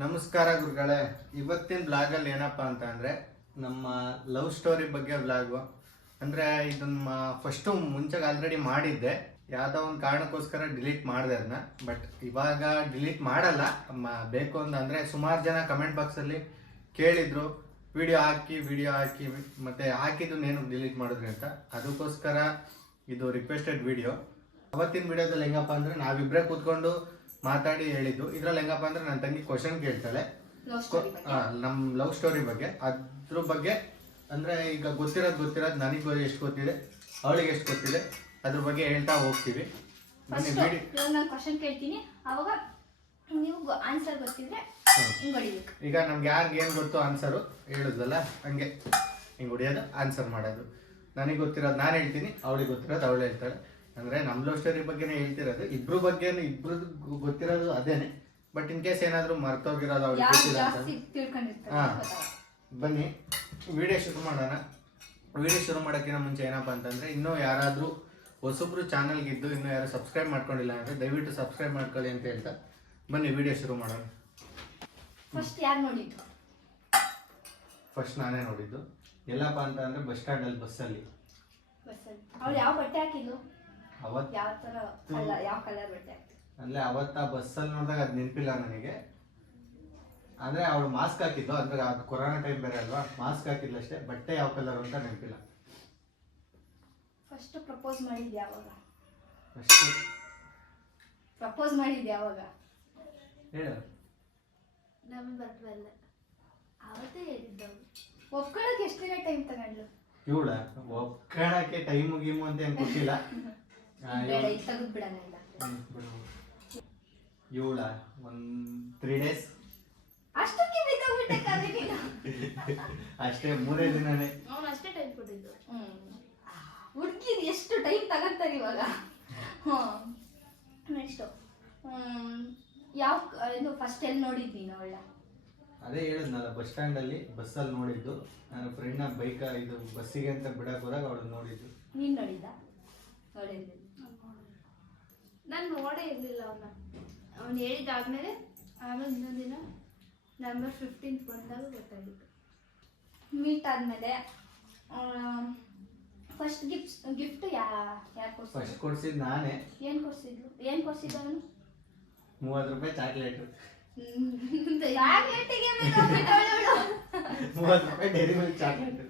ನಮಸ್ಕಾರ ಗುರುಗಳೇ. ಇವತ್ತಿನ ಬ್ಲಾಗಲ್ಲಿ ಏನಪ್ಪ ಅಂತ ಅಂದರೆ ನಮ್ಮ ಲವ್ ಸ್ಟೋರಿ ಬಗ್ಗೆ ಬ್ಲಾಗು. ಅಂದರೆ ಇದನ್ನ ಫಸ್ಟು ಮುಂಚೆಗೆ ಆಲ್ರೆಡಿ ಮಾಡಿದ್ದೆ, ಯಾವುದೋ ಒಂದು ಕಾರಣಕ್ಕೋಸ್ಕರ ಡಿಲೀಟ್ ಮಾಡಿದೆ ಅದನ್ನ. ಬಟ್ ಇವಾಗ ಡಿಲೀಟ್ ಮಾಡಲ್ಲ. ಬೇಕು ಅಂದರೆ ಸುಮಾರು ಜನ ಕಮೆಂಟ್ ಬಾಕ್ಸಲ್ಲಿ ಕೇಳಿದರು ವಿಡಿಯೋ ಹಾಕಿ ಮತ್ತು ಹಾಕಿದ್ದನ್ನೇನು ಡಿಲೀಟ್ ಮಾಡಿದ್ರಿ ಅಂತ. ಅದಕ್ಕೋಸ್ಕರ ಇದು ರಿಕ್ವೆಸ್ಟೆಡ್ ವಿಡಿಯೋ. ಅವತ್ತಿನ ವಿಡಿಯೋದಲ್ಲಿ ಹೆಂಗಪ್ಪ ಅಂದರೆ ನಾವಿಬ್ಬರೇ ಕೂತ್ಕೊಂಡು ಮಾತಾಡಿ ಹೇಳಿದ್ದು. ಇದ್ರಲ್ಲಿ ಹೆಂಗಪ್ಪ ಅಂದ್ರೆ ನನ್ನ ತಂಗಿ ಕ್ವಶನ್ ಕೇಳ್ತಾಳೆ ನಮ್ಮ ಲವ್ ಸ್ಟೋರಿ ಬಗ್ಗೆ. ಅದ್ರ ಬಗ್ಗೆ ಅಂದ್ರೆ ಈಗ ಗೊತ್ತಿರೋದು ನನಗೆ ಎಷ್ಟು ಗೊತ್ತಿದೆ, ಅವಳಿಗೆ ಎಷ್ಟು ಗೊತ್ತಿದೆ, ಅದ್ರ ಬಗ್ಗೆ ಹೇಳ್ತಾ ಹೋಗ್ತೀವಿ. ನಾನು ಕ್ವಶನ್ ಕೇಳ್ತೀನಿ, ಅವಾಗ ನೀವು ಆನ್ಸರ್ ಗೊತ್ತಿದ್ರೆ ಈಗ ನಮ್ಗೆ ಯಾರಿಗೆ ಏನು ಗೊತ್ತು ಆನ್ಸರು ಹೇಳಿದ್ವಲ್ಲ, ಹಂಗೆ ಹಿಂಗೆ ಹೊಡಿಯೋದು, ಆನ್ಸರ್ ಮಾಡೋದು. ನನಗೆ ಗೊತ್ತಿರೋದು ನಾನು ಹೇಳ್ತೀನಿ, ಅವಳಿಗೆ ಗೊತ್ತಿರೋದು ಅವಳು ಹೇಳ್ತಾಳೆ. ಅಂದ್ರೆ ನಮ್ಮ ಲವ್ ಸ್ಟೋರಿ ಬಗ್ಗೆನೇ ಹೇಳ್ತಿರೋದು. ಇಬ್ರು ಗೊತ್ತಿರೋದು ಅದೇನೆ. ಬಟ್ ಇನ್ ಕೇಸ್ ಏನಾದ್ರು ಮರ್ತೋಗಿರೋದು ಅವ್ರಿಗೆ ಗೊತ್ತಿಲ್ಲ ಅಂತ. ಬನ್ನಿ ವಿಡಿಯೋ ಶುರು ಮಾಡೋಣ. ವಿಡಿಯೋ ಶುರು ಮಾಡೋಕ್ಕಿಂತ ಮುಂಚೆ ಏನಪ್ಪಾ ಅಂತಂದ್ರೆ, ಇನ್ನೂ ಯಾರಾದ್ರೂ ಹೊಸಬ್ರು ಚಾನಲ್ಗಿದ್ದು ಇನ್ನೂ ಯಾರು ಸಬ್ಸ್ಕ್ರೈಬ್ ಮಾಡ್ಕೊಂಡಿಲ್ಲ ಅಂದ್ರೆ ದಯವಿಟ್ಟು ಸಬ್ಸ್ಕ್ರೈಬ್ ಮಾಡ್ಕೊಳ್ಳಿ ಅಂತ ಹೇಳ್ತಾ ಬನ್ನಿ ವಿಡಿಯೋ ಶುರು ಮಾಡೋಣ. ಫಸ್ಟ್ ಯಾರು ನೋಡಿದ್ದು? ಫಸ್ಟ್ ನಾನೇ ನೋಡಿದ್ದು. ಎಲ್ಲಪ್ಪ ಅಂತ ಅಂದ್ರೆ ಬಸ್ ಸ್ಟ್ಯಾಂಡಲ್ಲಿ ಬಸ್ಸಲ್ಲಿ. ಅವಳು ಯಾವ ಬಟ್ಟೆ ಹಾಕಿದ್ಲು? ಅವತ್ತು ಯಾವ ಕಲರ್ ಬಟ್ಟೆ ಅಂದ್ರೆ ಅವತ್ತ ಬಸ್ಸಲ್ಲಿ ನೋಡಿದಾಗ ಅದು ನೆನಪಿಲ್ಲ ನನಗೆ. ಅಂದ್ರೆ ಅವಳು ಮಾಸ್ಕ್ ಹಾಕಿದ್ದು, ಅಂದ್ರೆ ಅದು ಕೊರೋನಾ ಟೈಮ್ ಬೇರೆ ಅಲ್ವಾ, ಮಾಸ್ಕ್ ಹಾಕಿದ್ಲು ಅಷ್ಟೇ. ಬಟ್ಟೆ ಯಾವ ಕಲರ್ ಅಂತ ನೆನಪಿಲ್ಲ. ಫಸ್ಟ್ ಪ್ರಪೋಸ್ ಮಾಡಿದ್ದೆ ಯಾವಾಗ? ಫಸ್ಟ್ ಪ್ರಪೋಸ್ ಮಾಡಿದ್ದೆ ಯಾವಾಗ ಹೇಳು. ನವೆಂಬರ್ 12 ಅವತ್ತೇ ಹೇಳಿದ್ದವು. ಒಪ್ಕೊಳ್ಳೋಕೆ ಎಷ್ಟು ದಿನ ಟೈಮ್ ತಗೊಂಡ್ಲು? ಇವಳ ಒಪ್ಕೊಳ್ಳೋಕೆ ಟೈಮು ಗೀಮು ಅಂತ ಏನು ಕೊಟ್ಟಿಲ್ಲ. ಇವಳ ಒಂದು 3 days ಅಷ್ಟಕ್ಕೆ ಅಷ್ಟೇ. 3 ದಿನನೇ ಅಷ್ಟೇ ಟೈಮ್ ಕೊಟ್ಟಿದ್ದು. ಹುಡುಗಿರು ಎಷ್ಟು ಟೈಮ್ ತಗೊಂತಾರೆ ಇವಾಗ. ನೆಕ್ಸ್ಟ್ ಯಾವ ಫಸ್ಟ್ ಎಲ್ಲಿ ನೋಡಿದ್ ನೀನು ಅವಳ? ಅದೇ ಹೇಳಿದ್ನಲ್ಲ, ಬಸ್ ಸ್ಟ್ಯಾಂಡಲ್ಲಿ ಬಸ್ಸಲ್ಲಿ ನೋಡಿದ್ದು. ನನ್ನ ಫ್ರೆಂಡ್ನ ಬೈಕ್ ಇದು ಬಸ್ಸಿಗೆ ಅಂತ ಬಿಡಕ್ಕೆ ಹೋದಾಗ ಅವಳು ನೋಡಿದ್ದು. ನೀನು ನೋಡಿದ್ದ? ನೋಡಿದ್ದೆ ನಾನು ನೋಡೇ ಇರಲಿಲ್ಲ ಅವನು ಹೇಳಿದ್ದಾದ್ಮೇಲೆ. ಆಮೇಲೆ ಇನ್ನೊಂದು ದಿನ ನವೆಂಬರ್ 15 ಬಂದಾಗ ಗೊತ್ತಾಗಿತ್ತು. ಮೀಟ್ ಆದಮೇಲೆ ಫಸ್ಟ್ ಗಿಫ್ಟ್ ಯಾರು ಕೊಡ್ಸಿದ್ರು? ಫಸ್ಟ್ ಕೊಡ್ಸಿದ್ದು ನಾನೇ. ಏನು ಕೊಡ್ಸಿದ್ದು ಅವನು? 30 ರೂಪಾಯಿ ಚಾಕ್ಲೇಟ್. 30 ರೂಪಾಯಿ ಡೈರಿ ಮಿಲ್ಕ್ ಚಾಕ್ಲೇಟ್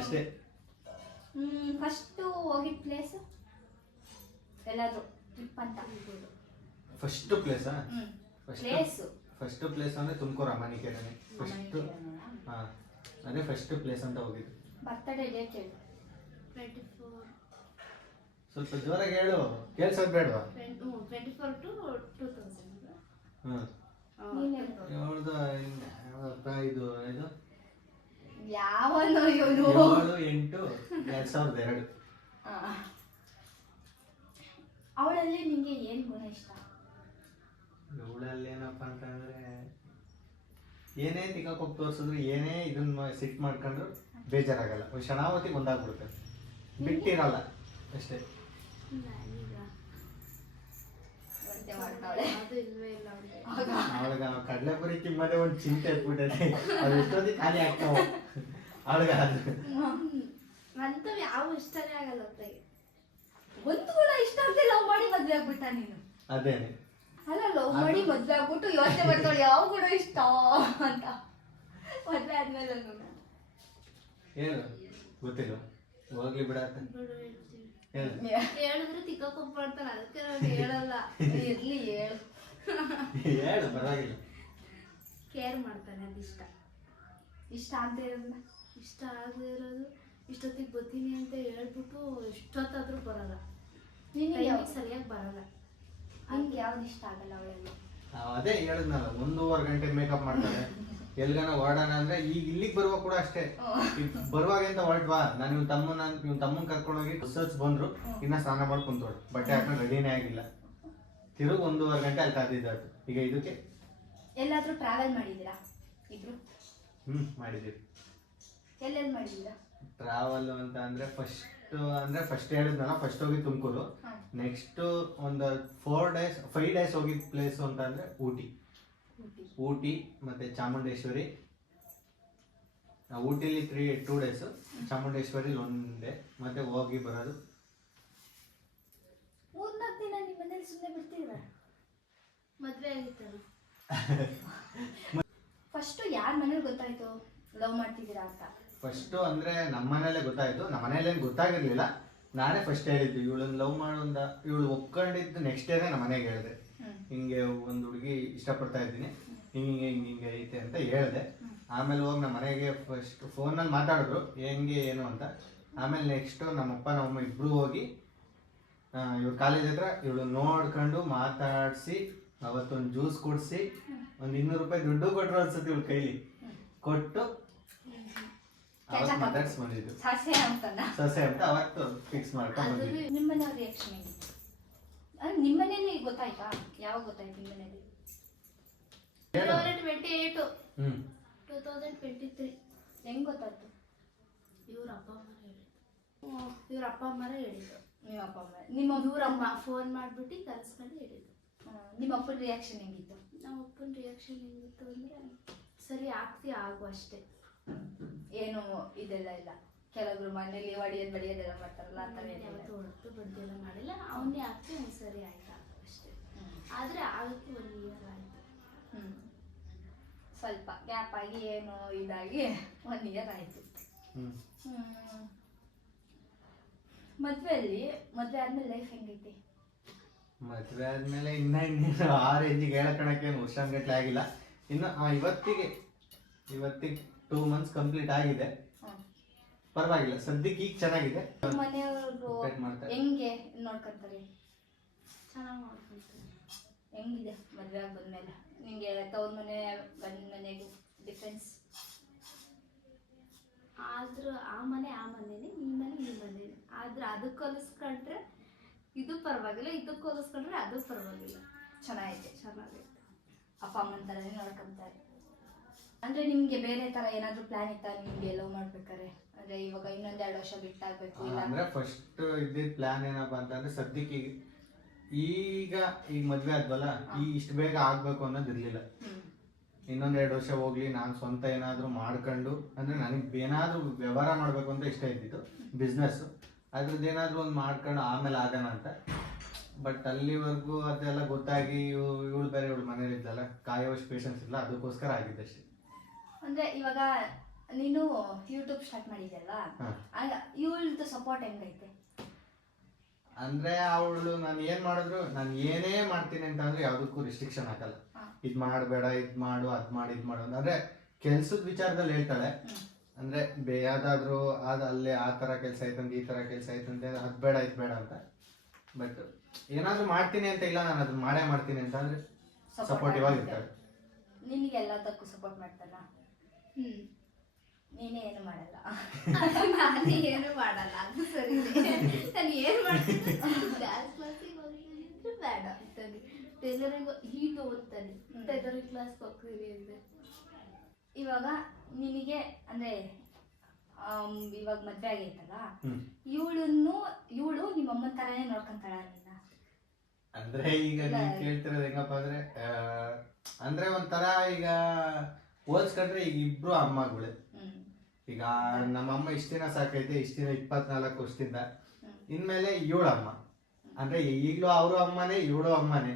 ಅಷ್ಟೇ. ಫಸ್ಟ್ ಹೋಗಿದ್ದ ಪ್ಲೇಸ್ ಎಲ್ಲಾದ್ರೂ ಟ್ರಿಪ್ ಅಂತ? ಫಸ್ಟ್ ಪ್ಲೇಸ್ ಫಸ್ಟ್ ಪ್ಲೇಸ್ ಅಂದ್ರೆ ತುಮಕೂರು ಅಮಾನಿಕೆರೆನೆ ಫಸ್ಟ್. ಅದೇ ಫಸ್ಟ್ ಪ್ಲೇಸ್ ಅಂತ ಹೋಗಿದ್ದು. ಬರ್ತಡೇ ಡೇಟ್ ಹೇಳು. 24. ಸ್ವಲ್ಪ ಜೋರಾಗಿ ಹೇಳು, ಕೇಳಿಸೋದು ಬೇಡವಾ? 24 to 2000. ಇದು ಯಾವ 7/8/2002. ಅವಳಲ್ಲಿ ನಿಂಗೆ ಏನ್ ಗುಣ ಇಷ್ಟ? ಇವಳಲ್ಲಿ ಏನಪ್ಪಾ ಅಂತಂದ್ರೆ, ಏನೇ ತಿಕ್ಕೋಗಿ ತೋರ್ಸಿದ್ರು, ಏನೇ ಇದನ್ನ ಸಿಟ್ ಮಾಡ್ಕೊಂಡ್ರು ಬೇಜಾರಾಗಲ್ಲ. ಕ್ಷಣಾವತಿಗೆ ಒಂದಾಗ್ಬಿಡುತ್ತೆ, ಬಿಟ್ಟಿರಲ್ಲ ಅಷ್ಟೇ. ಅವಳಿಗೆ ಕಡಲೆ ಪುರಿ ತಿಮ್ಮದೆ ಒಂದು ಚಿಂತೆ ಇಟ್ಬಿಟ್ಟೆ. ಅದು ಎಷ್ಟೊತ್ತಿಗೆ ಖಾಲಿ ಆಗ್ತಾವ ಅವಳಿಗೆ. ಅಂತವ್ ಯಾವ ಇಷ್ಟನೇ ಆಗಲ್ಲ. ಒಂದು ಕೂಡ ಇಷ್ಟ ಅಂತ ಲವ್ ಮಾಡಿ ಮದ್ವೆ ಆಗ್ಬಿಟ್ಟ ನೀನು? ಅದೇನೆ ಅಲ್ಲ, ಲವ್ ಮಾಡಿ ಮದ್ವೆ ಆಗ್ಬಿಟ್ಟು ಯೋಚನೆ ಮಾಡ್ತಾಳೆ ಯಾವ ಕೂಡ ಇಷ್ಟ ಅಂತ. ಮದ್ವೆ ಆದ್ಮೇಲೆ ಹೇಳು, ಗೊತ್ತಿಲ್ಲ, ಹೋಗ್ಲಿ ಬಿಡತ್ತ. ಹೇಳಿದ್ರೆ ತಿಕ್ಕೋಕ್ ಮಾಡ್ತಾನೆ, ಅದಕ್ಕೆ ನಾನು ಹೇಳಲ್ಲ. ಇರ್ಲಿ ಹೇಳು. ಹೇಳು, ಪರವಾಗಿಲ್ಲ. ಕೇರ್ ಮಾಡ್ತಾನೆ, ಅದು ಇಷ್ಟ ಅಂತ ಇರೋದನ್ನ. ಇಷ್ಟ ಆಗದೆ ಇರೋದು ಇಷ್ಟೊತ್ತಿಗೆ ಬರ್ತೀನಿ ಅಂತ ಹೇಳ್ಬಿಟ್ಟು ಎಷ್ಟೊತ್ತಾದ್ರೂ ಬರಲ್ಲ. ಸರಿಯಾಗಿ ಬರಲ್ಲ. ನಿಂಗೆ ಯಾವ್ದು ಇಷ್ಟ ಆಗಲ್ಲ ಅವಳಲ್ಲಿ? ಅದೇ ಹೇಳಿದ್ನಲ್ಲ, 1.5 ಗಂಟೆ ಮೇಕಪ್ ಮಾಡ್ತಾನೆ. ಎಲ್ಗಾನ ಹೊರಡೋಣ ಅಂದ್ರೆ ಈಗ ಇಲ್ಲಿಗೆ ಬರುವಾಗ ಕೂಡ ಅಷ್ಟೇ. ಬರುವಾಗ ಅಂತ ಹೊರಡ್ವಾ, ನಾನು ಇವ್ ತಮ್ಮನ್ ಕರ್ಕೊಂಡೋಗಿ ಬಸ್ ಬಂದ್ರು, ಇನ್ನ ಸ್ನಾನ ಮಾಡಿ ಕುಂತೋಳು, ಬಟ್ಟೆ ಹಾಕೊಂಡು ರೆಡಿನೇ ಆಗಿಲ್ಲ. ತಿರುಗಿ 1.5 ಗಂಟೆ ಅಲ್ಲಿ ಕಾದಿದ್ದಾಯ್ತು. ಈಗ ಇದಕ್ಕೆ ಎಲ್ಲಾದ್ರೂ ಟ್ರಾವೆಲ್ ಮಾಡಿದ್ದೀರಾ ಇಬ್ರು? ಮಾಡಿದ್ದೀವಿ. ಎಲ್ಲೆಲ್ಲಿ ಮಾಡಿದ್ದೀರಾ ಟ್ರಾವೆಲ್ ಅಂತ ಅಂದ್ರೆ? ಫಸ್ಟ್ ಹೇಳಿದ್ನಲ್ಲ, ಫಸ್ಟ್ ಹೋಗಿ ತುಮಕೂರು. ನೆಕ್ಸ್ಟ್ ಒಂದು 5 days ಹೋಗಿದ್ದ ಪ್ಲೇಸ್ ಅಂತ ಅಂದ್ರೆ ಊಟಿ. ಊಟಿ ಮತ್ತು ಚಾಮುಂಡೇಶ್ವರಿ. ಊಟಿಲಿ 2 ಡೇಸು, ಚಾಮುಂಡೇಶ್ವರಿ 1 ಡೇ, ಮತ್ತೆ ಹೋಗಿ ಬರೋದು. 3-4 ದಿನ ನಿಮ್ಮ ಮನೇಲಿ ಸುಮ್ಮನೆ ಬಿಡ್ತೀರಾ? ಮದ್ವೆ ಆಗಿತ್ತಲ್ಲ. ಫಸ್ಟು ಯಾರ ಮನೇಲಿ ಗೊತ್ತಾಯ್ತು ಲವ್ ಮಾಡ್ತಿದ್ದೀರಾ ಅಂತ? ಫಸ್ಟು ಅಂದರೆ ನಮ್ಮ ಮನೇಲೇ ಗೊತ್ತಾಯಿತು. ನಮ್ಮ ಮನೇಲೇನು ಗೊತ್ತಾಗಿರಲಿಲ್ಲ, ನಾನೇ ಫಸ್ಟ್ ಹೇಳಿದ್ದು ಇವಳನ್ನ ಲವ್ ಮಾಡೋಂದ. ಇವಳು ಒಪ್ಕೊಂಡಿದ್ದು ನೆಕ್ಸ್ಟ್ ಡೇನೇ ನಮ್ಮ ಮನೆಗೆ ಹೇಳಿದೆ, ಹಿಂಗೆ ಒಂದು ಹುಡುಗಿ ಇಷ್ಟಪಡ್ತಾ ಇದ್ದೀನಿ, ಹಿಂಗೆ ಐತೆ ಅಂತ ಹೇಳಿದೆ. ಆಮೇಲೆ ಹೋಗಿ ನಮ್ಮ ಮನೆಗೆ ಫಸ್ಟ್ ಫೋನಲ್ಲಿ ಮಾತಾಡಿದ್ರು ಹೆಂಗೆ ಏನು ಅಂತ. ಆಮೇಲೆ ನೆಕ್ಸ್ಟು ನಮ್ಮಪ್ಪ ನಮ್ಮಮ್ಮ ಇಬ್ಬರು ಹೋಗಿ ಇವ್ರ ಕಾಲೇಜ್ ಹತ್ರ ಇವಳು ನೋಡ್ಕೊಂಡು ಮಾತಾಡಿಸಿ ಅವತ್ತೊಂದು ಜ್ಯೂಸ್ ಕುಡಿಸಿ ಒಂದು 200 ರೂಪಾಯಿ ದುಡ್ಡು ಕೊಟ್ಟರು ಅನ್ಸುತ್ತೆ ಇವಳು ಕೈಲಿ ಕೊಟ್ಟು ಅವತ್ತು ಮಾತಾಡ್ಸಿ ಬಂದಿದ್ದು. ಸಸೆ ಅಂತನ ಸೊಸೆ ಅಂತ ಅವತ್ತು ಫಿಕ್ಸ್ ಮಾಡ್ಕೊಂಡು ಬಂದಿದ್ದು. ನಿಮ್ಮನೆಯವ್ರ ರಿಯಾಕ್ಷನ್ ಹೇಗಿತ್ತು? ನಿಮ್ಮನೇಲಿ ಗೊತ್ತಾಯ್ತಾ? ಯಾವಾಗ ಗೊತ್ತಾಯ್ತು ನಿಮ್ಮನೇಲಿ? 2028 ಹ್ಮ್ 2023 ಹೆಂಗ್ ಗೊತ್ತಾಯ್ತು? ಇವ್ರ ಅಪ್ಪ ಅಮ್ಮರೇ ಹೇಳಿದ್ದು. ನಿಮ್ಮ ಅಪ್ಪ ಅಮ್ಮ ಇವ್ರಮ್ಮ ಫೋನ್ ಮಾಡ್ಬಿಟ್ಟು ಕರೆಸ್ಕೊಂಡು ಹೇಳಿದ್ದು. ನಿಮ್ಮ ಅಪ್ಪನ ರಿಯಾಕ್ಷನ್ ಹೆಂಗಿತ್ತು? ನಮ್ಮ ಅಪ್ಪನ ರಿಯಾಕ್ಷನ್ ಹೆಂಗಿತ್ತು ಅಂದ್ರೆ, ಸರಿ ಆಗ್ತಿ ಆಗು ಅಷ್ಟೇ, ಏನು ಇದೆಲ್ಲ ಇಲ್ಲ. ಕೆಲವರು ಮನೇಲಿ ಬಡಿಯೋದೆಲ್ಲ ಮಾಡ್ತಾರಲ್ಲ ಆ ಥರ ಏನಿಲ್ಲ. ಯಾವತ್ತೂ ಹೊರತು ಬಡ್ದೆಲ್ಲ ಮಾಡಿಲ್ಲ. ಅವನ್ನೇ ಆಗ್ತಿ ಸರಿ ಆಯ್ತಾ ಅಷ್ಟೇ. ಆದ್ರೆ ಆಗಕ್ಕೆ 1 ಇಯರ್ ಆಯ್ತು. ಸ್ವಲ್ಪ ಗ್ಯಾಪ್ ಆಗಿ ಏನು ಇದಾಗಿ 1 ಇಯರ್ ಆಯ್ತು. ಮದ್ವೆ ಆದ್ಮೇಲೆ ಲೈಫ್ ಹೆಂಗೈತಿ? ಮದುವೆ ಆದ್ಮೇಲೆ ಇನ್ನೇನು ಆ ರೇಂಜಿಗೆ ಹೇಳಕಣಕ್ಕೆ ವರ್ಷಗಟ್ಟಲೆ ಆಗಿಲ್ಲ. ಇನ್ನು ಇವತ್ತಿಗೆ 2 ಮಂತ್ಸ್ ಕಂಪ್ಲೀಟ್ ಆಗಿದೆ. ಪರವಾಗಿಲ್ಲ, ಸದ್ಯಕ್ಕೆ ಈಗ ಚೆನ್ನಾಗಿದೆ. ಮನೆಯವರು ಮಾಡ್ತಾರೆ. ಹೆಂಗೆ ನೋಡ್ಕೊಂತಾರೆ? ಚೆನ್ನಾಗಿ ಮಾಡ್ಕೊಳ್ತೀನಿ. ಹೆಂಗಿದೆ ಮದ್ವೆ ಆಗಿ ಬಂದ್ಮೇಲೆ ನಿಂಗೆ ತವ್ರ ಮನೆ ಗಂಡನ ಮನೆಗೆ ಡಿಫ್ರೆನ್ಸ್? ಆದ್ರೂ ಆ ಮನೇನೆ, ಈ ಮನೇನೆ. ಆದ್ರೆ ಅದಕ್ಕೆ ಹೋಲಿಸ್ಕೊಂಡ್ರೆ ಇದು ಪರವಾಗಿಲ್ಲ, ಇದಕ್ಕೆ ಹೋಲಿಸ್ಕೊಂಡ್ರೆ ಅದು ಪರವಾಗಿಲ್ಲ. ಚೆನ್ನಾಗೈತೆ. ಅಪ್ಪ ಅಮ್ಮನ ಥರನೇ ನೋಡ್ಕೊಂತಾರೆ. ಅಂದ್ರೆ ನಿಮ್ಗೆ ಬೇರೆ ತರ ಏನಾದ್ರು ಪ್ಲಾನ್ ಇತ್ತಾ ನಿಮ್ಗೆ ಲವ್ ಮಾಡ್ಬೇಕಾರೆ? ಅಂದ್ರೆ ಇವಾಗ ಇನ್ನೊಂದ್ 2 ವರ್ಷ ಬಿಟ್ಟಾಗ್ಬೇಕು ಇಲ್ಲ ಅಂದ್ರೆ ಫಸ್ಟ್ ಇದ್ದಿದ್ ಪ್ಲಾನ್ ಏನಪ್ಪಾ ಅಂತಂದ್ರೆ, ಸದ್ಯಕ್ಕೆ ಈಗ ಮದ್ವೆ ಆದ್ವಲ್ಲ, ಇಷ್ಟು ಬೇಗ ಆಗ್ಬೇಕು ಅನ್ನೋದು ಇರ್ಲಿಲ್ಲ. ಇನ್ನೊಂದ್ 2 ವರ್ಷ ಹೋಗ್ಲಿ, ನಾನು ಸ್ವಂತ ಏನಾದ್ರು ಮಾಡ್ಕೊಂಡು, ಅಂದ್ರೆ ನನಗೆ ಏನಾದ್ರು ವ್ಯವಹಾರ ಮಾಡ್ಬೇಕು ಅಂತ ಇಷ್ಟ ಇದ್ದಿತ್ತು, ಬಿಸ್ನೆಸ್. ಅದ್ರದ್ದು ಏನಾದ್ರು ಒಂದು ಮಾಡ್ಕೊಂಡು ಆಮೇಲೆ ಆಗೋಣ ಅಂತ. ಬಟ್ ಅಲ್ಲಿವರೆಗೂ ಅದೆಲ್ಲ ಗೊತ್ತಾಗಿ ಇವಳು ಬೇರೆ ಇವಳು ಮನೇಲಿ ಇದ್ದಲ್ಲ, ಕಾಯೋಷ್ಟು ಪೇಷನ್ಸ್ ಇಲ್ಲ, ಅದಕ್ಕೋಸ್ಕರ ಆಗಿದ್ದಷ್ಟೇ. ಅಂದ್ರೆ ಇವಾಗ ನೀನು ಯೂಟ್ಯೂಬ್ ಸ್ಟಾರ್ಟ್ ಮಾಡಿದ್ಯಲ್ಲ, ಇವಳದು ಸಪೋರ್ಟ್ ಹೆಂಗೈತೆ? ಅಂದ್ರೆ ಅವಳು ನಾನು ಏನ್ ಮಾಡಿದ್ರು, ನಾನು ಏನೇ ಮಾಡ್ತೀನಿ ಅಂತ ಅಂದ್ರೆ ಯಾವ್ದಕ್ಕೂ ರಿಸ್ಟ್ರಿಕ್ಷನ್ ಹಾಕಲ್ಲ. ಇದ್ ಮಾಡಬೇಡ, ಇದ್ ಮಾಡು, ಅದ್ ಮಾಡಿ, ಇದ್ ಮಾಡು ಅಂದ್ರೆ ಕೆಲ್ಸದ ವಿಚಾರದಲ್ಲಿ ಹೇಳ್ತಾಳೆ. ಅಂದ್ರೆ ಯಾವ್ದಾದ್ರು ಅಲ್ಲೇ ಆ ತರ ಕೆಲಸ ಐತಂತ, ಈ ತರ ಕೆಲಸ ಐತಂತೆ, ಅದ್ ಬೇಡ ಇದ್ ಬೇಡ ಅಂತ. ಬಟ್ ಏನಾದ್ರು ಮಾಡ್ತೀನಿ ಅಂತ ಇಲ್ಲ, ನಾನು ಅದನ್ನ ಮಾಡೇ ಮಾಡ್ತೀನಿ ಅಂತ ಅಂದ್ರೆ ಸಪೋರ್ಟಿವ್ ಆಗಿರ್ತಾಳೆ. ನಿನಗೆ ಎಲ್ಲದಕ್ಕೂ ಸಪೋರ್ಟ್ ಮಾಡ್ತಾನ? ನೀನೇ ಏನು ಮಾಡಲ್ಲ? ನಾನು ಏನು ಮಾಡಲ್ಲ, ಅದು ಸರಿ. ನಾನು ಏನು ಮಾಡ್ತೀನಿ, ಡ್ಯಾನ್ಸ್ ಕ್ಲಾಸಿಗೆ ಹೋಗಿದ್ರೆ ಬೇಡ ಅಂತಾನೆ, ಟೈಲರಿಂಗ್ ಹೀಗೆ ಓದ್ತಾನೆ, ಟೈಲರಿಂಗ್ ಕ್ಲಾಸ್ಗೆ ಹೋಗ್ತೀನಿ ಅಂದ್ರೆ. ಇವಾಗ ನಿನಗೆ ಅಂದ್ರೆ ಇವಾಗ ಮದ್ವೆ ಆಗೈತಲ್ಲ, ಇವಳು ನಿಮ್ಮಮ್ಮನ ತರಾನೇ ನೋಡ್ಕೊಂತಾಳ ನಿನ್ನ? ಅಂದ್ರೆ ಈಗ ನೀವ್ ಕೇಳ್ತಿರೋದು ಹೆಂಗಪ್ಪ ಅಂದ್ರೆ, ಅಂದ್ರೆ ಒಂಥರ ಈಗ ಹೋಲ್ಸ್ಕೊಂಡ್ರೆ ಈಗ ಇಬ್ರು ಅಮ್ಮಗಳೇ. ಈಗ ನಮ್ಮಮ್ಮ ಇಷ್ಟ ದಿನ ಸಾಕೈತೆ, ಇಷ್ಟ ದಿನ 24 ವರ್ಷದಿಂದ. ಇನ್ಮೇಲೆ ಇವಳು ಅಮ್ಮ ಅಂದ್ರೆ ಈಗ್ಲೂ ಅವರು ಅಮ್ಮನೇ, ಇವಳು ಅಮ್ಮನೇ.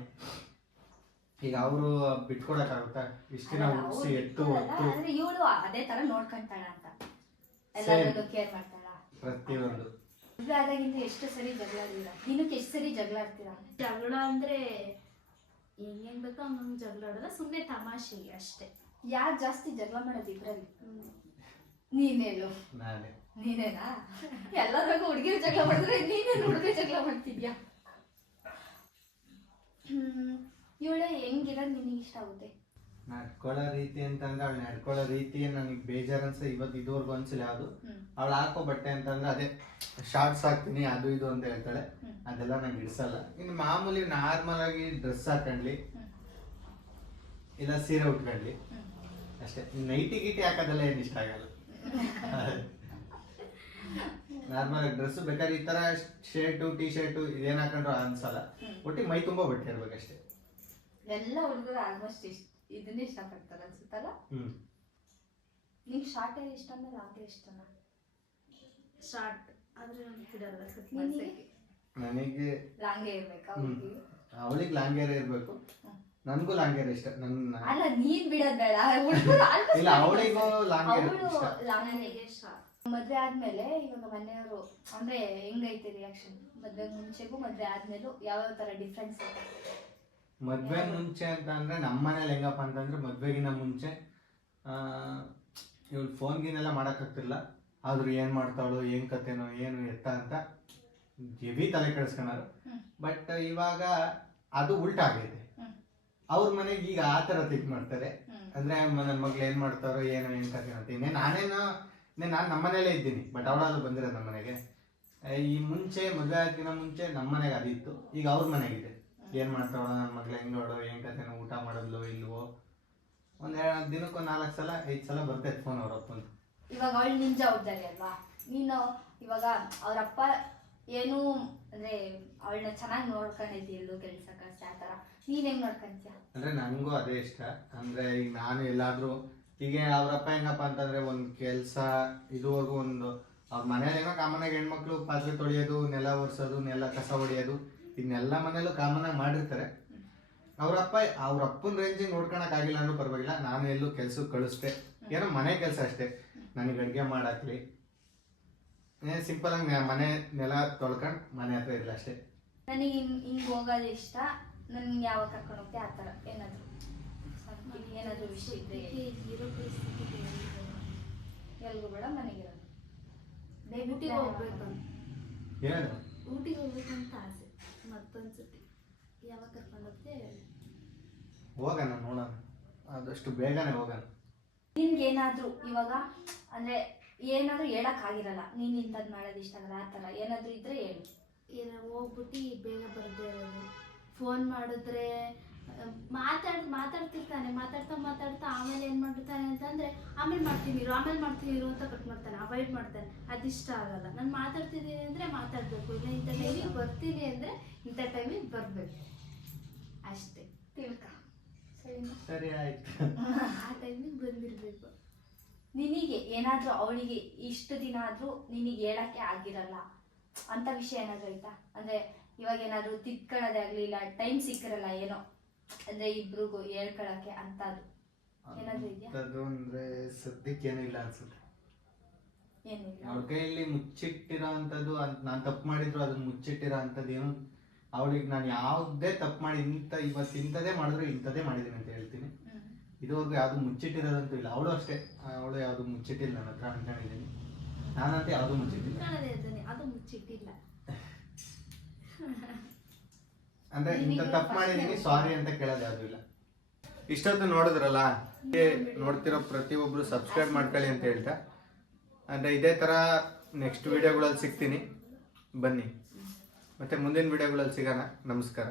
ಈಗ ಅವರು ಬಿಟ್ಕೊಡಕ್ಕಾಗುತ್ತಾ? ಇಷ್ಟ ದಿನ ಹುಟ್ಟಿಸಿ ಎತ್ತು ಹೊತ್ತು ಇವಳು ಅದೇ ತರ ನೋಡ್ಕೊಂತಾಳ ಅಂತ ಎಲ್ಲರೂ ಕೇರ್ ಮಾಡ್ತಾಳ? ಪ್ರತಿಯೊಂದು. ಮದ್ವೆ ಆದಾಗಿಂದ ಎಷ್ಟು ಸರಿ ಜಗಳ ಆಡಿರ? ದಿನಕ್ಕೆ ಎಷ್ಟು ಸರಿ ಜಗಳ ಆಡ್ತೀರಾ? ಜಗಳ ಅಂದ್ರೆ ಹೆಂಗ್ ಬೇಕೋ ಹಂಗಂಗ್ ಜಗಳ ಆಡಲ್ಲ, ಸುಮ್ಮನೆ ತಮಾಷೆಗೆ ಅಷ್ಟೇ. ಯಾರು ಜಾಸ್ತಿ ಜಗಳ ಮಾಡೋದು ಇಬ್ರಲ್ಲಿ? ನೀನೇಳು. ನಾನೇ. ನೀನೇನಾ? ಎಲ್ಲರಿಗೂ ಹುಡುಗಿರು ಜಗಳ ಮಾಡಿದ್ರೆ ನೀನೇನು ಹುಡುಗಿ ಜಗಳ ಮಾಡ್ತಿದ್ಯಾ? ಇವಳು ಹೆಂಗಿರೋದು ನಿನಗೆ ಇಷ್ಟ ಆಗುತ್ತೆ? ನಡ್ಕೊಳ್ಳೋ ರೀತಿ ಅಂತಂದ್ರೆ, ಅವಳು ನಡ್ಕೊಳ್ಳೋ ರೀತಿ ನನಗೆ ಬೇಜಾರು ಅನ್ಸ ಇದುವರೆಗೂ ಅನ್ಸಿಲ್ಲ ಯಾವುದು. ಅವಳು ಹಾಕೋ ಬಟ್ಟೆ ಅಂತಂದ್ರೆ ಅದೇ ಶಾರ್ಟ್ಸ್ ಹಾಕ್ತೀನಿ, ಅದು ಇದು ಅಂತ ಹೇಳ್ತಾಳೆ, ಅದೆಲ್ಲ ನಂಗೆ ಇಡ್ಸಲ್ಲ. ಇನ್ನು ಮಾಮೂಲಿ ನಾರ್ಮಲ್ ಆಗಿ ಡ್ರೆಸ್ ಹಾಕೊಂಡ್ಲಿ, ಇಲ್ಲ ಸೀರೆ ಉಟ್ಕೊಂಡ್ಲಿ ಅಷ್ಟೇ. ನೈಟಿ ಗಿಟಿ ಹಾಕೋದೆಲ್ಲ ಏನು ಇಷ್ಟ ಆಗಲ್ಲ. ನಾರ್ಮಲ್ ಆಗಿ ಡ್ರೆಸ್ ಬೇಕಾದ್ರೆ ಈ ತರ ಶರ್ಟು ಟೀ ಶರ್ಟು ಇದೇನು ಹಾಕೊಂಡ್ರು ಅನ್ಸಲ್ಲ. ಒಟ್ಟಿಗೆ ಮೈ ತುಂಬಾ ಬಟ್ಟೆ ಇರ್ಬೇಕಷ್ಟೇ. ಎಲ್ಲ ಹುಡುಗರು ಆಲ್ಮೋಸ್ಟ್ ಇದನ್ನೇ ಇಷ್ಟಪಡ್ತಾರೆ ಅನ್ಸುತ್ತಲ್ಲ. ಹ್ಮ್ ನಿಂಗೆ ಶಾರ್ಟ್ ಹೇರ್ ಇಷ್ಟನಾ ಲಾಂಗ್ ಹೇರ್ ಇಷ್ಟನಾ? ಶಾರ್ಟ್ ಆದ್ರೆ ನನ್ಗೆ ಬಿಡಲ್ಲ cut ನಿನಗೆ? ಮಾಡ್ಸಕ್ಕೆ. ನನಗೆ ಲಾಂಗ್ ಹೇರ್ ಇರ್ಬೇಕಾ ಹ್ಮ್. ಹುಡುಗಿ? ಅವಳಿಗೆ ಲಾಂಗ್ ಹೇರ್ ಇರ್ಬೇಕು, ನನ್ಗೂ ಲಾಂಗ್ ಹೇರ್ ಇಷ್ಟ. ಅಲ್ಲ ನೀನ್ ಬಿಡೋದ್ ಬೇಡ, ಹುಡುಗರು almost ಇಲ್ಲ ಅವಳಿಗೂ ಲಾಂಗ್ ಹೇರ್ ಅವಳು ಇಷ್ಟ. Long hair. ನನಗೆ ಶಾರ್ಟ್. ಮದ್ವೆ ಆದ್ಮೇಲೆ ಇವಾಗ ಮನೆಯವರು ಅಂದ್ರೆ ಹೆಂಗೈತೆ ರಿಯಾಕ್ಷನ್? ಮದ್ವೆ ಮುಂಚೆಗೂ ಮದ್ವೆ ಆದ್ಮೇಲೂ ಯಾವ್ಯಾವ ತರ ಡಿಫ್ರೆನ್ಸ್ ಐತೆ? ಮದ್ವೆ ಮುಂಚೆ ಅಂತ ಅಂದ್ರೆ ನಮ್ಮ ಮನೇಲಿ ಹೆಂಗಪ್ಪ ಅಂತಂದ್ರೆ ಮದ್ವೆಗಿನ ಮುಂಚೆ ಇವಳು ಫೋನ್ಗಿನೆಲ್ಲ ಮಾಡೋಕ್ಕಾಗ್ತಿಲ್ಲ. ಆದ್ರೂ ಏನ್ ಮಾಡ್ತಾಳು ಏನ್ ಕತೆನೋ ಏನು ಎತ್ತ ಅಂತ ಹೆವಿ ತಲೆ ಕೆಡಿಸ್ಕೊಳರು. ಹ್ಮ್. ಬಟ್ ಇವಾಗ ಅದು ಉಲ್ಟಾ ಆಗೈತೆ. ಹ್ಮ್. ಅವ್ರ ಮನೆಗೆ ಈಗ ಆ ಥರ ಥಿಂಕ್ ಮಾಡ್ತಾರೆ. ಹ್ಮ್. ಅಂದ್ರೆ ನನ್ನ ಮಗ್ಳು ಏನ್ ಮಾಡ್ತಾರೋ ಏನೋ ಏನ್ ಕತೆ ಅಂತ. ನಾನು ನಮ್ಮ ಮನೇಲೇ ಇದ್ದೀನಿ, ಬಟ್ ಅವಳಾದ್ರೂ ಬಂದಿರೋದು ನಮ್ಮ ಮನೆಗೆ. ಈ ಮುಂಚೆ ಮದುವೆ ಆಗಿನ ಮುಂಚೆ ನಮ್ಮ ಮನೆಗೆ ಅದಿತ್ತು, ಈಗ ಅವ್ರ ಮನೆಗಿದೆ. ಏನ್ ಮಾಡ್ತಾವಳ ನನ್ನ ಮಗ್ಳು, ಹೆಂಗೋಳು ಏನ್ ಕತೆನೋ, ಊಟ ಮಾಡೋದ್ಲು ಇಲ್ವೋ. ದಿನಕ್ಕೆ 4 ಸಲ 5 ಸಲ ಬರ್ತೈತೆ ಫೋನ್ ಅವ್ರ ಅಪ್ಪಂದು. ಇವಾಗ ಅವಳು ನಿನ್ ಜವಾಬ್ದಾರಿ ಅಲ್ವಾ? ನೀನು ಇವಾಗ ಅವ್ರಪ್ಪ ಏನು ಅಂದ್ರೆ ಅವಳನ್ನ ಚೆನ್ನಾಗಿ ನೋಡ್ಕೊಂಡೈತಿ ಎಲ್ಲೂ ಕೆಲ್ಸ ಕಷ್ಟ ಆ ಥರ, ನೀನ್ ಹೆಂಗ್ ನೋಡ್ಕೊಂತೀಯ? ಅಂದ್ರೆ ನನಗೂ ಅದೇ ಇಷ್ಟ. ಅಂದ್ರೆ ಈಗ ನಾನು ಎಲ್ಲಾದ್ರೂ ಈಗ ಅವ್ರಪ್ಪ ಹೆಂಗಪ್ಪ ಅಂತಂದ್ರೆ ಒಂದ್ ಕೆಲ್ಸ ಇದುವರೆಗೂ ಒಂದು ಅವ್ರ ಮನೇಲಿ ಏನೋ ಕಾಮನ್ ಆಗಿ ಹೆಣ್ಮಕ್ಳು ಪಾತ್ರೆ ತೊಳೆಯೋದು, ನೆಲ ಒರೆಸೋದು, ನೆಲ ಕಸ ಹೊಡೆಯೋದು, ಇದನ್ನೆಲ್ಲ ಮನೇಲೂ ಕಾಮನ್ ಆಗಿ ಮಾಡಿರ್ತಾರೆ. ಅವ್ರಪ್ಪನ ರೇಂಜಿಗೆ ನೋಡ್ಕೊಳಕ್ ಆಗಿಲ್ಲ ಅಂದ್ರೂ ಪರವಾಗಿಲ್ಲ, ನಾನು ಎಲ್ಲೂ ಕೆಲ್ಸಕ್ಕೆ ಕಳಿಸ್ದೆ. ಏನೋ ಮನೆ ಕೆಲಸ ಅಷ್ಟೇ, ನನಗೆ ಅಡುಗೆ ಮಾಡಾಕ್ಲಿ, ಸಿಂಪಲ್ ಆಗಿ ಮನೆ ನೆಲ ತೊಳ್ಕೊಂಡು ಮನೆ ಹತ್ರ ಇರಲಿ ಅಷ್ಟೇ. ನನಗೆ ಹಿಂಗ್ ಹೋಗೋದು ಇಷ್ಟ, ನನ್ಗೆ ಯಾವಾಗ ಕರ್ಕೊಂಡು ಹೋಗ್ತೀಯ ಆ ಥರ ಏನಾದ್ರು ಏನಾದ್ರು ವಿಷಯ ಇದ್ರೆ ಹೇಳು. ಇರೋ ಪರಿಸ್ಥಿತಿ ಎಲ್ಗೂ ಬೇಡ, ಮನೆಗಿರೋದು. ಊಟಿಗೆ ಹೋಗ್ಬೇಕಂತ ಹೇಳು. ಊಟಿಗೆ ಹೋಗ್ಬೇಕಂತ ಆಸೆ. ಮತ್ತೊಂದ್ಸತಿ ಯಾವಾಗ ಕರ್ಕೊಂಡು ಹೋಗ್ತೀಯ ಹೇಳು. ಹೋಗೋಣ, ನೋಡೋಣ, ಆದಷ್ಟು ಬೇಗನೆ ಹೋಗೋಣ. ನಿನ್ಗೇನಾದ್ರೂ ಇವಾಗ ಅಂದ್ರೆ ಏನಾದ್ರೂ ಹೇಳಕ್ ಆಗಿರಲ್ಲ, ನೀನ್ ಇಂಥದ್ದು ಮಾಡೋದು ಇಷ್ಟ ಆಗಲ್ಲ ಆ ಥರ ಏನಾದ್ರೂ ಇದ್ರೆ ಹೇಳು. ಏನೋ ಹೋಗ್ಬಿಟ್ಟು ಬೇಗ ಬರ್ದೇ ಇರೋದು, ಫೋನ್ ಮಾಡಿದ್ರೆ ಮಾತಾಡ್ತಿರ್ತಾನೆ, ಮಾತಾಡ್ತಾ ಆಮೇಲೆ ಏನು ಮಾಡ್ಬಿಡ್ತಾನೆ ಅಂತಂದರೆ ಆಮೇಲೆ ಮಾಡ್ತೀನಿ ಇರು ಅಂತ ಕಟ್ ಮಾಡ್ತಾನೆ, ಅವಾಯ್ಡ್ ಮಾಡ್ತಾನೆ. ಅದಿಷ್ಟ ಆಗಲ್ಲ. ನಾನು ಮಾತಾಡ್ತಿದ್ದೀನಿ ಅಂದರೆ ಮಾತಾಡಬೇಕು, ಇಲ್ಲ ಇಂಥ ಟೈಮಿಗೆ ಬರ್ತೀನಿ ಅಂದರೆ ಇಂಥ ಟೈಮಿಗೆ ಬರಬೇಕು ಅಷ್ಟೇ. ತಿಳ್ಕ ಸರಿನಾ? ಸರಿ ಆಯ್ತು. ಆ ಟೈಮಿಗೆ ಬಂದಿರಬೇಕು. ನಿನಗೆ ಏನಾದ್ರೂ ಅವಳಿಗೆ ಇಷ್ಟು ದಿನ ಆದ್ರೂ ನಿನಗೆ ಹೇಳಕ್ಕೆ ಆಗಿರಲ್ಲ ಅಂತ ವಿಷಯ ಏನಾದ್ರು ಐತಾ? ಅಂದ್ರೆ ಇವಾಗ ಏನಾದ್ರು ತಿದ್ಕೊಳ್ಳೋದೇ ಆಗ್ಲಿ, ಇಲ್ಲ ಟೈಮ್ ಸಿಕ್ಕಿರಲ್ಲ ಏನೋ ಅಂದ್ರೆ ಇಬ್ರಿಗೂ ಹೇಳ್ಕೊಳಕ್ಕೆ ಅಂತದ್ದು ಏನಾದ್ರು ಇದೆಯಾ? ಅದು ಅಂದ್ರೆ ಸದ್ಯಕ್ಕೆ ಏನಿಲ್ಲ ಅನ್ಸುತ್ತೆ. ಏನಿಲ್ಲ. ಅವ್ಳ ಕೈಯಲ್ಲಿ ಮುಚ್ಚಿಟ್ಟಿರೋ ಅಂಥದ್ದು, ನಾನು ತಪ್ಪು ಮಾಡಿದ್ರು ಅದನ್ನ ಮುಚ್ಚಿಟ್ಟಿರೋ ಅಂಥದ್ದು ಏನು. ಅವಳಿಗೆ ನಾನು ಯಾವುದೇ ತಪ್ಪು ಮಾಡಿ ಇವತ್ತು ಇಂಥದೇ ಮಾಡಿದ್ರು ಇಂಥದೇ ಮಾಡಿದ್ದೀನಿ ಅಂತ ಹೇಳ್ತೀನಿ. ಇದುವರೆಗೂ ಯಾವುದು ಮುಚ್ಚಿಟ್ಟಿರೋದಂತೂ ಇಲ್ಲ. ಅವಳು ಅಷ್ಟೇ, ಅವಳು ಯಾವುದು ಮುಚ್ಚಿಟ್ಟಿಲ್ಲ ನನ್ನ ಹತ್ರ ಅನ್ಕೊಂಡಿದ್ದೀನಿ. ನಾನಂತೂ ಯಾವುದು ಮುಚ್ಚಿಟ್ಟಿಲ್ಲ. ಅದು ಮುಚ್ಚಿಟ್ಟಿಲ್ಲ. ಅಂದ್ರೆ ಇಂಥ ತಪ್ಪು ಮಾಡಿದೀನಿ ಸಾರಿ ಅಂತ ಕೇಳೋದು ಯಾವುದು ಇಲ್ಲ. ಇಷ್ಟೊತ್ತು ನೋಡಿದ್ರಲ್ಲ, ನೋಡ್ತಿರೋ ಪ್ರತಿಯೊಬ್ರು ಸಬ್ಸ್ಕ್ರೈಬ್ ಮಾಡ್ಕೊಳ್ಳಿ ಅಂತ ಹೇಳ್ತಾ, ಅಂದ್ರೆ ಇದೇ ತರ ನೆಕ್ಸ್ಟ್ ವಿಡಿಯೋಗಳಲ್ಲಿ ಸಿಗ್ತೀನಿ, ಬನ್ನಿ. ಮತ್ತೆ ಮುಂದಿನ ವಿಡಿಯೋಗಳಲ್ಲಿ ಸಿಗೋಣ. ನಮಸ್ಕಾರ.